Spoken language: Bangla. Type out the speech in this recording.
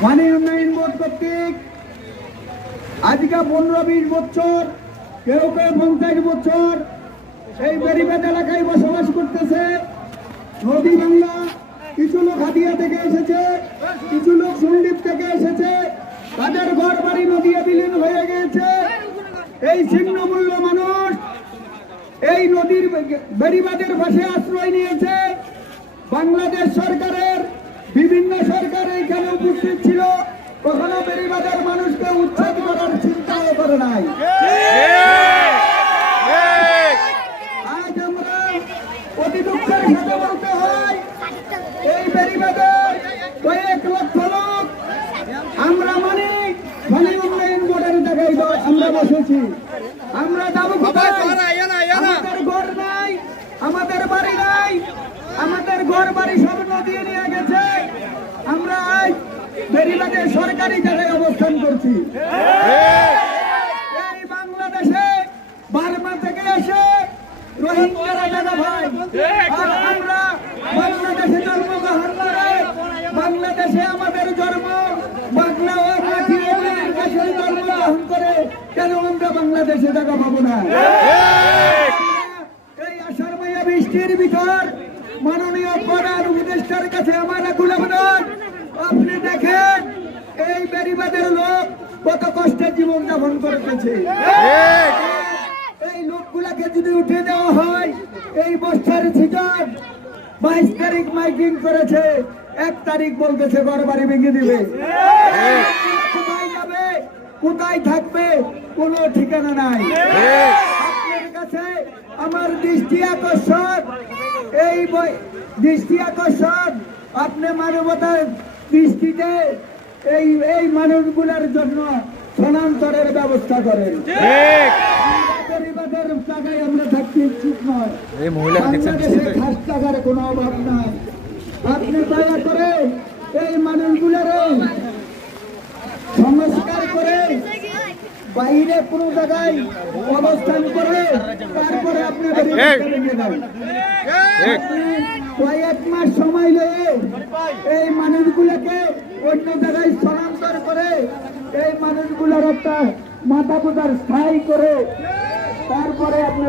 পানি উন্নয়ন বোর্ড কর্তৃক আজকে 15-20 বছর, কেউ কেউ 50 বছর এই বেড়িবাঁধ এলাকায় বসবাস করতেছে। নদী বাংলা, কিছু লোক হাতিয়া থেকে এসেছে, কিছু লোক সুন্দীপ থেকে এসেছে, তাদের ঘর বাড়ি নদীতে বিলীন হয়ে গিয়েছে। এই ছিন্নমূল্য মানুষ এই নদীর বেড়িবাঁধের পাশে আশ্রয় নিয়েছে। বাংলাদেশ সরকারের বিভিন্ন সরকার এইখানে উপস্থিত ছিল, কখনো বেড়িবাঁধের মানুষকে উচ্ছেদ করার চিন্তাও করে নাই। আজ আমরা অতি দুঃখের সাথে বলতে হয়, এই বেড়িবাঁধের কয়েক লক্ষ লোক আমরা পানি উন্নয়ন বোর্ডের জায়গায় আমরা বসেছি। আমরা যাবো কোথায়? আমাদের ঘর নাই, আমাদের বাড়ি নাই, আমাদের ঘর বাড়ি সব নদী নিয়ে গেছে। আমরা আজ বেড়িবাঁধের সরকারি জায়গায় অবস্থান করছি। এই বাংলাদেশে বার্মা থেকে এসে রোহিঙ্গারা দাদা ভাই, আর আমরা বাংলাদেশে জন্মগ্রহণ করে, বাংলাদেশে আমাদের জন্ম, বাংলা ও দেশের জন্মগ্রহণ করে, কেন আমরা বাংলাদেশে জায়গা পাবো না? এই আষাঢ় মাইয়া বৃষ্টির ভিতর মাননীয় প্রধান উপদেষ্টার কাছে আমার আকুল আবেদন, আপনি দেখেন এই বেড়িবাঁধের লোক কত কষ্টে জীবন যাপন করতেছে। এই লোকগুলাকে যদি উঠে দেওয়া হয়, এই বর্ষার সিজন 22 তারিখ মাইকিং করেছে, 1 তারিখ বলতেছে ঘর বাড়ি ভেঙে দিবে। কোথায় যাবে, কোথায় থাকবে, কোনো ঠিকানা নাই। আপনার কাছে আমার দৃষ্টি আকর্ষণ, এই দৃষ্টি আকর্ষণ, আপনি মানবতার দৃষ্টিতে এই মানুষগুলোর জন্য স্থানান্তরের ব্যবস্থা করেন। পরিবারের টাকায় আমরা থাকতে ইচ্ছুক নয়, বাংলাদেশে খাস টাকার কোনো অভাব নাই। আপনি দয়া করে এই মানুষগুলোর সংস্কার করে বাইরে কোনো জায়গায় অবস্থান করে তারপরে আপনি কয়েক মাস সময় নিয়ে এই মানুষগুলোকে অন্য জায়গায় স্থানান্তর করে এই মানুষগুলোর একটা মাথা গোজার স্থায়ী করে তারপরে আপনি